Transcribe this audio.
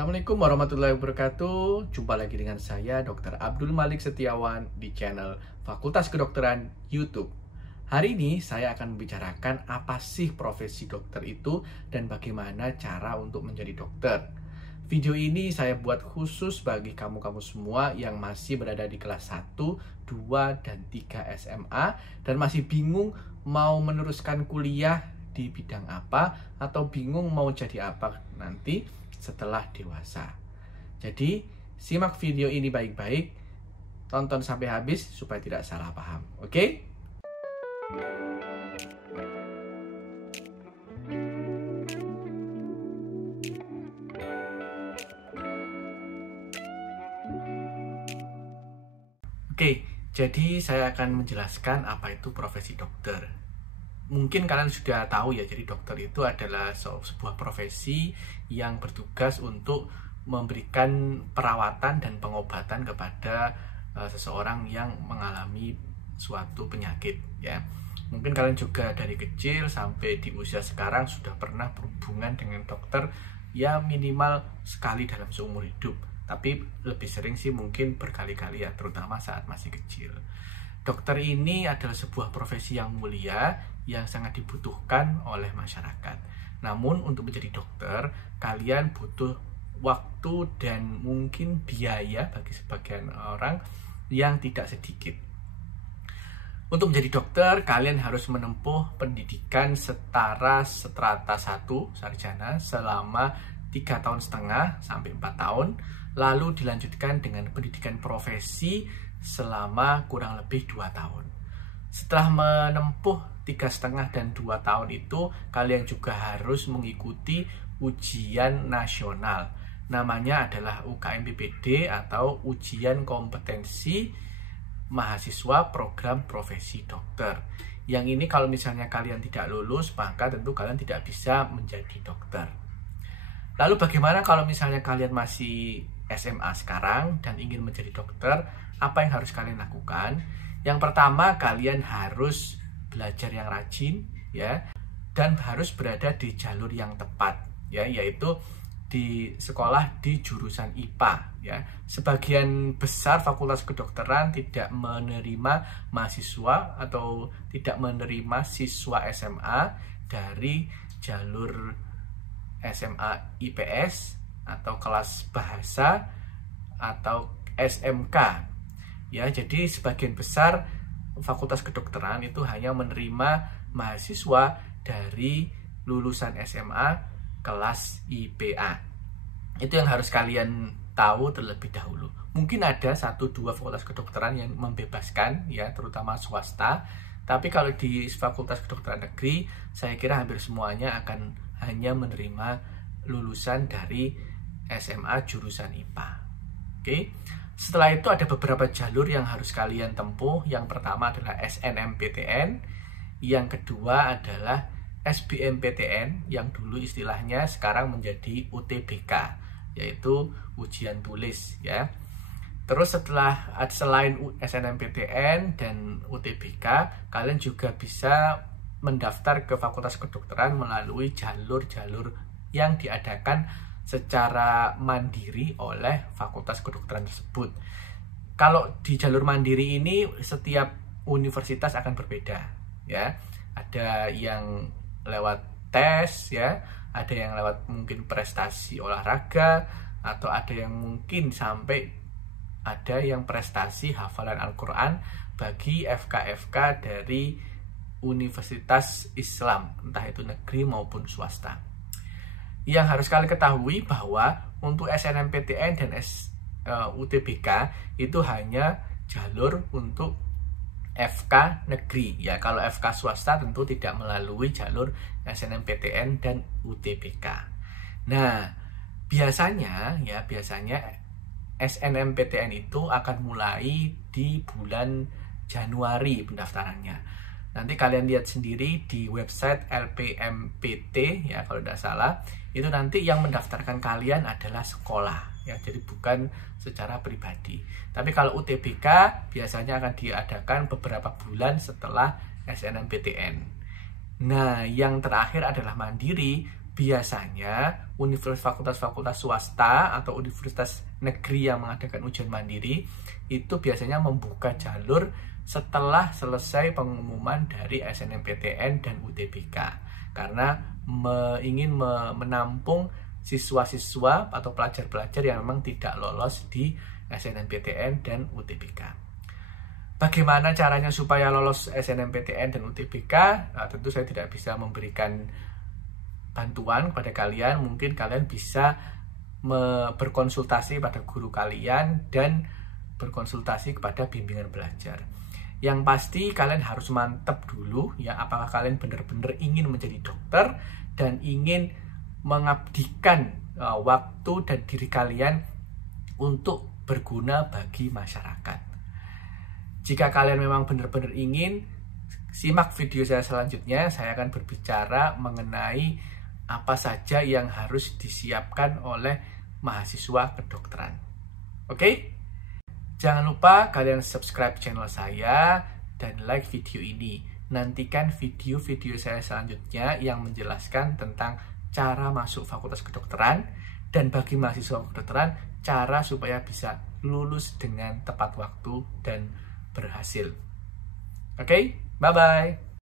Assalamualaikum warahmatullahi wabarakatuh. Jumpa lagi dengan saya Dr. Abdul Malik Setiawan di channel Fakultas Kedokteran YouTube. Hari ini saya akan membicarakan apa sih profesi dokter itu dan bagaimana cara untuk menjadi dokter. Video ini saya buat khusus bagi kamu-kamu semua yang masih berada di kelas 1, 2, dan 3 SMA dan masih bingung mau meneruskan kuliah di bidang apa atau bingung mau jadi apa nanti setelah dewasa. Jadi, simak video ini baik-baik, tonton sampai habis supaya tidak salah paham. Oke? Oke, jadi saya akan menjelaskan apa itu profesi dokter. Mungkin kalian sudah tahu ya, jadi dokter itu adalah sebuah profesi yang bertugas untuk memberikan perawatan dan pengobatan kepada seseorang yang mengalami suatu penyakit ya. Mungkin kalian juga dari kecil sampai di usia sekarang sudah pernah berhubungan dengan dokter ya, minimal sekali dalam seumur hidup. Tapi lebih sering sih mungkin berkali-kali ya, terutama saat masih kecil. Dokter ini adalah sebuah profesi yang mulia yang sangat dibutuhkan oleh masyarakat. Namun untuk menjadi dokter, kalian butuh waktu dan mungkin biaya bagi sebagian orang yang tidak sedikit. Untuk menjadi dokter, kalian harus menempuh pendidikan setara strata 1 sarjana selama 3,5 tahun sampai 4 tahun, lalu dilanjutkan dengan pendidikan profesi selama kurang lebih 2 tahun. Setelah menempuh 3,5 dan 2 tahun itu, kalian juga harus mengikuti ujian nasional. Namanya adalah UKM-PPD atau Ujian Kompetensi Mahasiswa Program Profesi Dokter. Yang ini kalau misalnya kalian tidak lulus, maka tentu kalian tidak bisa menjadi dokter. Lalu bagaimana kalau misalnya kalian masih SMA sekarang dan ingin menjadi dokter? Apa yang harus kalian lakukan? Yang pertama, kalian harus belajar yang rajin ya, dan harus berada di jalur yang tepat ya, yaitu di sekolah di jurusan IPA ya. Sebagian besar fakultas kedokteran tidak menerima mahasiswa atau tidak menerima siswa SMA dari jalur SMA IPS atau kelas bahasa atau SMK ya. Jadi sebagian besar fakultas kedokteran itu hanya menerima mahasiswa dari lulusan SMA kelas IPA. Itu yang harus kalian tahu terlebih dahulu. Mungkin ada 1-2 fakultas kedokteran yang membebaskan ya, terutama swasta. Tapi kalau di fakultas kedokteran negeri, saya kira hampir semuanya akan hanya menerima lulusan dari SMA jurusan IPA. Oke. Setelah itu ada beberapa jalur yang harus kalian tempuh. Yang pertama adalah SNMPTN, yang kedua adalah SBMPTN, yang dulu istilahnya sekarang menjadi UTBK, yaitu ujian tulis ya. Terus selain SNMPTN dan UTBK, kalian juga bisa mendaftar ke Fakultas Kedokteran melalui jalur-jalur yang diadakan secara mandiri oleh Fakultas Kedokteran tersebut. Kalau di jalur mandiri ini setiap universitas akan berbeda ya. Ada yang lewat tes ya, ada yang lewat mungkin prestasi olahraga, atau ada yang mungkin sampai ada yang prestasi hafalan Al-Quran bagi FK-FK dari universitas Islam, entah itu negeri maupun swasta. Yang harus kalian ketahui bahwa untuk SNMPTN dan UTBK itu hanya jalur untuk FK negeri ya. Kalau FK swasta tentu tidak melalui jalur SNMPTN dan UTBK. Nah, biasanya SNMPTN itu akan mulai di bulan Januari pendaftarannya. Nanti kalian lihat sendiri di website LPMPT ya, kalau tidak salah. Itu nanti yang mendaftarkan kalian adalah sekolah ya, jadi bukan secara pribadi. Tapi kalau UTBK biasanya akan diadakan beberapa bulan setelah SNMPTN. Nah, yang terakhir adalah mandiri. biasanya fakultas-fakultas swasta atau universitas negeri yang mengadakan ujian mandiri itu biasanya membuka jalur setelah selesai pengumuman dari SNMPTN dan UTBK, karena ingin menampung siswa-siswa atau pelajar-pelajar yang memang tidak lolos di SNMPTN dan UTBK. Bagaimana caranya supaya lolos SNMPTN dan UTBK? Tentu saya tidak bisa memberikan bantuan kepada kalian. Mungkin kalian bisa berkonsultasi pada guru kalian dan berkonsultasi kepada bimbingan belajar. Yang pasti kalian harus mantap dulu ya, apakah kalian benar-benar ingin menjadi dokter dan ingin mengabdikan waktu dan diri kalian untuk berguna bagi masyarakat. Jika kalian memang benar-benar ingin, simak video saya selanjutnya. Saya akan berbicara mengenai apa saja yang harus disiapkan oleh mahasiswa kedokteran. Oke? Jangan lupa kalian subscribe channel saya dan like video ini. Nantikan video-video saya selanjutnya yang menjelaskan tentang cara masuk fakultas kedokteran dan bagi mahasiswa kedokteran cara supaya bisa lulus dengan tepat waktu dan berhasil. Oke, bye-bye.